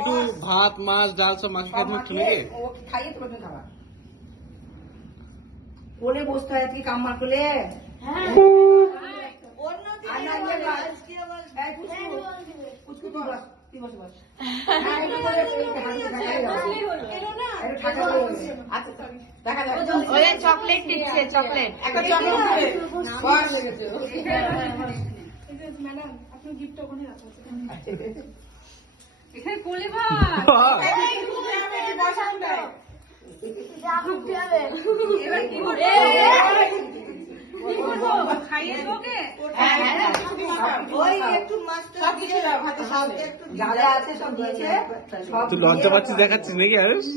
একটু ভাত মাছ ডাল সব মাখি খাইয়ে তুমি খাবা কোলে বসতে হয় কি কাম মার কোলে চকলেট দিচ্ছে চকলেট ম্যাডাম আপনার গিফট ওখানে রাখা আছে এখানে কোলে ভাত এবার কি করবো খাইয়ে দেবো কে তুই লজ্জা পাচ্ছিস দেখাচ্ছিস নাকি আরুষ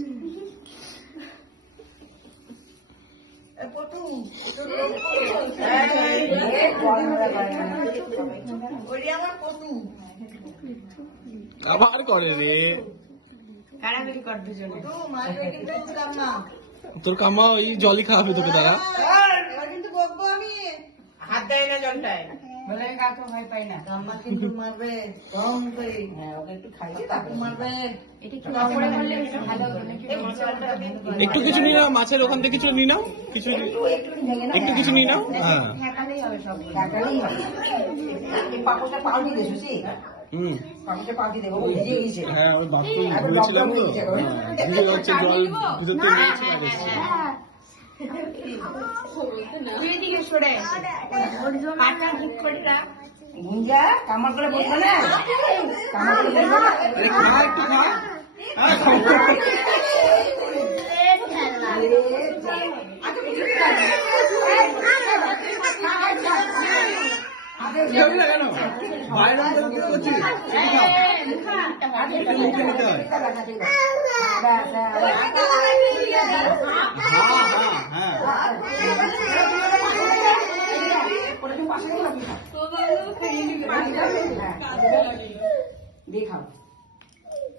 আবার করে রে তোর কাম্মা ওই জলই খাওয়াবে তোকে তারা হাত দেয় না জলটায় বলে কাকু ভয় পাই না কাম্মা কিন্তু মারবে কম করে ওকে একটু খাইয়ে তারপর মারবে একটু কিছু নিয়ে নাও মাছের ওখান থেকে কিছু নিয়ে নাও কিছু একটু কিছু নিয়ে নাও হ্যাঁ পাপড়টা পাউডি দিয়েছো সে পাপড়টা পাউডি দেবো ভিজে গেছে হ্যাঁ ওই বাথরুম ধুয়েছিলাম তো ভিজে যাচ্ছে জল ভিতর থেকে বেরিয়েছে গুঞ্জা কামার করে বসবে না কামার করে বসবে না খা একটু খা কেন বাইরে করছিস দেখাও